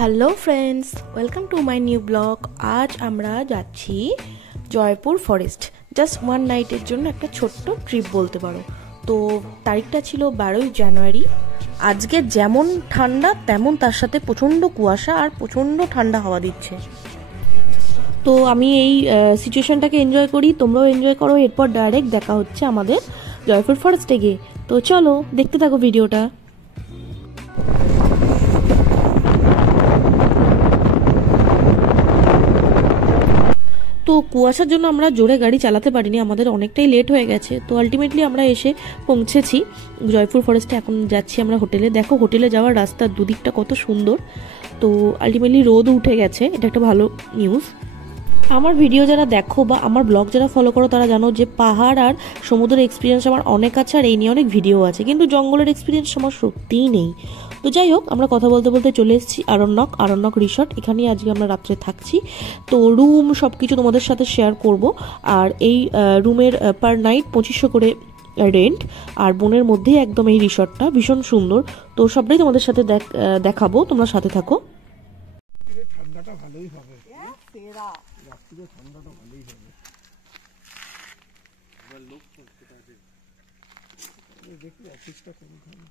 Hello friends, welcome to my new blog. আজ আমরা যাচ্ছি জয়পুর ফরেস্ট, জাস্ট ওয়ান নাইটের জন্য একটা ছোট্ট ট্রিপ বলতে পারো। তো তারিখটা ছিল 12ই জানুয়ারি। আজকে যেমন ঠান্ডা তেমন তার সাথে প্রচণ্ড কুয়াশা আর প্রচণ্ড ঠান্ডা হাওয়া দিচ্ছে। তো আমি এই সিচুয়েশনটাকে এনজয় করি, তোমরাও এনজয় করো। এরপর ডাইরেক্ট দেখা হচ্ছে আমাদের জয়পুর ফরেস্টে গিয়ে। তো চলো দেখতে থাকো ভিডিওটা। তো কুয়াশার জন্য আমরা জোরে গাড়ি চালাতে পারিনি, আমাদের অনেকটাই লেট হয়ে গেছে। তো আলটিমেটলি আমরা এসে পৌঁছেছি জয়পুর ফরেস্টে। এখন যাচ্ছি আমরা হোটেলে। দেখো হোটেলে যাওয়ার রাস্তার দুদিকটা কত সুন্দর। তো আলটিমেটলি রোদ উঠে গেছে, এটা একটা ভালো নিউজ। আমার ভিডিও যারা দেখো বা আমার ব্লগ যারা ফলো করো তারা জানো যে পাহাড় আর সমুদ্রের এক্সপিরিয়েন্স আমার অনেক আছে, আর এই নিয়ে অনেক ভিডিও আছে, কিন্তু জঙ্গলের এক্সপিরিয়েন্স আমার সত্যিই নেই। তো যাই হোক, আমরা কথা বলতে বলতে চলে এসেছি আরণ্যক রিসর্ট। এখানেই আজকে আমরা রাত্রে থাকছি। তো রুম সব কিছু তোমাদের সাথে শেয়ার করব। আর এই রুমের পার নাইট 2500 করে রেন্ট, আর বনের মধ্যেই একদম এই রিসর্টটা ভীষণ সুন্দর। তো সবটাই তোমাদের সাথে দেখাবো, তোমরা সাথে থাকো। ঠান্ডাটা ভালোই হবে, রাত্রিরে ঠান্ডাটা ভালোই হবে। দেখি অফিসটা কোনখানে।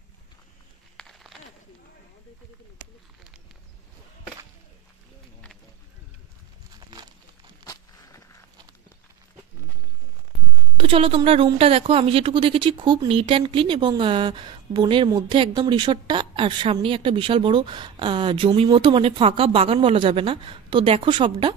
তো চলো তোমরা রুমটা দেখো। আমি যেটুকু দেখেছি খুব নিট অ্যান্ড ক্লিন, এবং বনের মধ্যে একদম রিসর্টটা, আর সামনে একটা বিশাল বড় জমি মতো, মানে ফাঁকা বাগান বলা যাবে না। তো দেখো সবটা।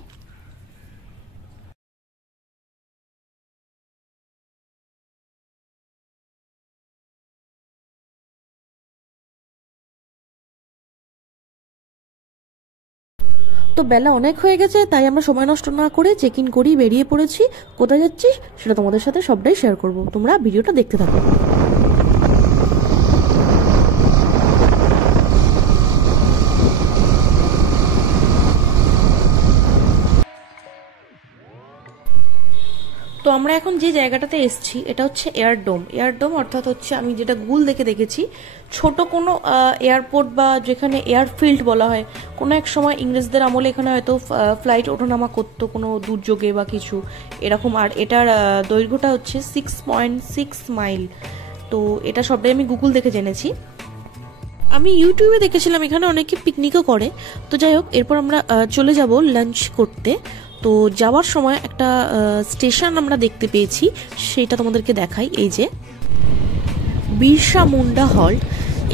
তো বেলা অনেক হয়ে গেছে, তাই আমরা সময় নষ্ট না করে চেক ইন করেই বেরিয়ে পড়েছি। কোথায় যাচ্ছি সেটা তোমাদের সাথে সবটাই শেয়ার করব, তোমরা ভিডিওটা দেখতে থাকো। তো আমরা এখন যে জায়গাটাতে এসেছি এটা হচ্ছে এয়ারডোম অর্থাৎ হচ্ছে, আমি যেটা গুগল দেখেছি, ছোট কোনো এয়ারপোর্ট বা যেখানে এয়ারফিল্ড বলা হয়। কোনো এক সময় ইংরেজদের আমলে এখানে হয়তো ফ্লাইট ওঠানামা করতো কোনো দুর্যোগে বা কিছু এরকম। আর এটার দৈর্ঘ্যটা হচ্ছে 6.6 মাইল। তো এটা সবটাই আমি গুগল দেখে জেনেছি। আমি ইউটিউবে দেখেছিলাম এখানে অনেকে পিকনিকও করে। তো যাই হোক, এরপর আমরা চলে যাব লাঞ্চ করতে। তো যাওয়ার সময় একটা স্টেশন আমরা দেখতে পেয়েছি, সেটা তোমাদেরকে দেখাই। এই যে বিরসা মুন্ডা হল্ট,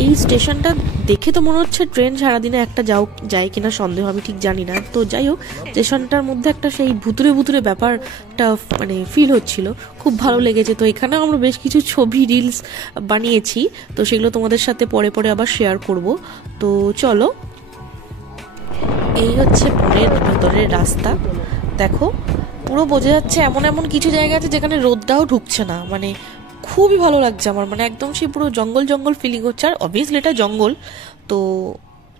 এই স্টেশনটা দেখে তো মনে হচ্ছে ট্রেন সারাদিনে একটা যায় কিনা সন্দেহ, আমি ঠিক জানি না। তো যাই হোক, স্টেশনটার মধ্যে একটা সেই ভুতুরে ব্যাপারটা মানে ফিল হচ্ছিল, খুব ভালো লেগেছে। তো এখানেও আমরা বেশ কিছু ছবি রিলস বানিয়েছি, তো সেগুলো তোমাদের সাথে পরে আবার শেয়ার করব। তো চলো, এই হচ্ছে বনের ভেতরের রাস্তা। দেখো পুরো বোঝা যাচ্ছে এমন কিছু জায়গা আছে যেখানে রোদটাও ঢুকছে না, মানে খুবই ভালো লাগছে আমার, মানে একদম সেই পুরো জঙ্গল ফিলিং হচ্ছে। আর অবভিয়াসলি এটা জঙ্গল। তো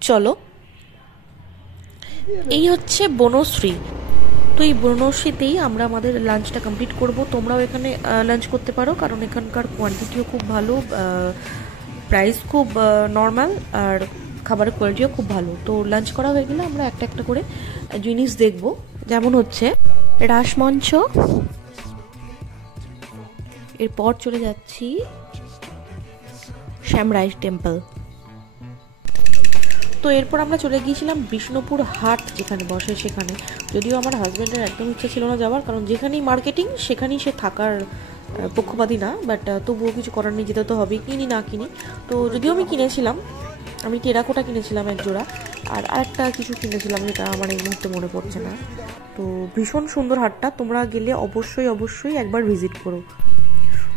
চলো, এই হচ্ছে বনশ্রী। তো এই বনশ্রীতেই আমরা আমাদের লাঞ্চটা কমপ্লিট করব। তোমরাও এখানে লাঞ্চ করতে পারো, কারণ এখানকার কোয়ান্টিটিও খুব ভালো, প্রাইস খুব নর্মাল, আর খাবারের কোয়ালিটিও খুব ভালো। তো লাঞ্চ করা হয়ে গেলে আমরা একটা করে জিনিস দেখব, যেমন হচ্ছে রাসমঞ্চ। এরপর চলে যাচ্ছি শ্যামরাই টেম্পল। তো এরপর আমরা চলে গিয়েছিলাম বিষ্ণুপুর হাট যেখানে বসে, সেখানে যদিও আমার হাজব্যান্ডের একদম ইচ্ছা ছিল না যাওয়ার, কারণ যেখানেই মার্কেটিং সেখানেই সে থাকার পক্ষপাতী না, বাট তবুও কিছু করার নেই, যেতে তো হবেই, কিনি না কিনি। তো যদিও আমি কিনেছিলাম, আমি টেরাকোটা কিনেছিলাম এক জোড়া, আর আরেকটা কিছু কিনেছিলাম যেটা আমার এই মুহূর্তে মনে পড়ছে না। তো ভীষণ সুন্দর হাটটা, তোমরা গেলে অবশ্যই একবার ভিজিট করো।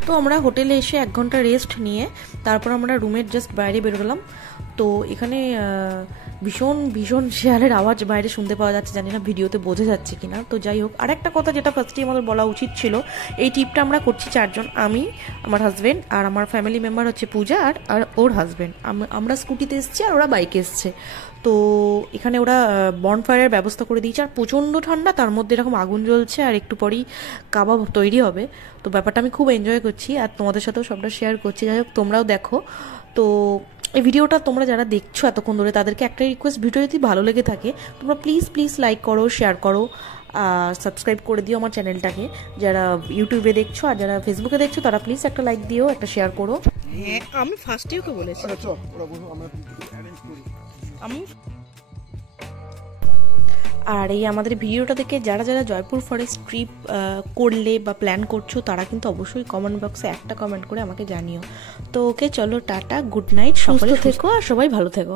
তো আমরা হোটেলে এসে 1 ঘন্টা রেস্ট নিয়ে তারপর আমরা রুমের জাস্ট বাইরে বেরোলাম। তো এখানে ভীষণ শেয়ালের আওয়াজ বাইরে শুনতে পাওয়া যাচ্ছে, জানি না ভিডিওতে বোঝা যাচ্ছে কিনা। তো যাই হোক, আরেকটা কথা যেটা ফার্স্টে আমাদের বলা উচিত ছিল, এই ট্রিপটা আমরা করছি 4 জন, আমি, আমার হাজব্যান্ড, আর আমার ফ্যামিলি মেম্বার হচ্ছে পূজা আর ওর হাজব্যান্ড। আমরা স্কুটিতে এসেছি আর ওরা বাইকে এসছে। তো এখানে ওরা বনফায়ারের ব্যবস্থা করে দিয়েছে, আর প্রচণ্ড ঠান্ডা, তার মধ্যে এরকম আগুন জ্বলছে, আর একটু পরেই কাবাব তৈরি হবে। তো ব্যাপারটা আমি খুব এনজয় করছি, আর তোমাদের সাথেও সবটা শেয়ার করছি। যাই হোক, তোমরাও দেখো। তো এই ভিডিওটা তোমরা যারা দেখছো এতক্ষণ ধরে তাদেরকে একটা রিকোয়েস্ট, ভিডিও যদি ভালো লেগে থাকে তোমরা প্লিজ লাইক করো, শেয়ার করো, সাবস্ক্রাইব করে দিও আমার চ্যানেলটাকে। যারা ইউটিউবে দেখছো আর যারা ফেসবুকে দেখছো তারা প্লিজ একটা লাইক দিও, একটা শেয়ার করো। হ্যাঁ আমি ফার্স্টেই ওকে বলেছি আমি। আর এই আমাদের ভিডিওটা দেখে যারা যারা জয়পুর ফরেস্ট ট্রিপ করলে বা প্ল্যান করছো তারা কিন্তু অবশ্যই কমেন্ট বক্সে একটা কমেন্ট করে আমাকে জানিও। তো ওকে চলো, টাটা, গুড নাইট, সকলে থেকো আর সবাই ভালো থেকো।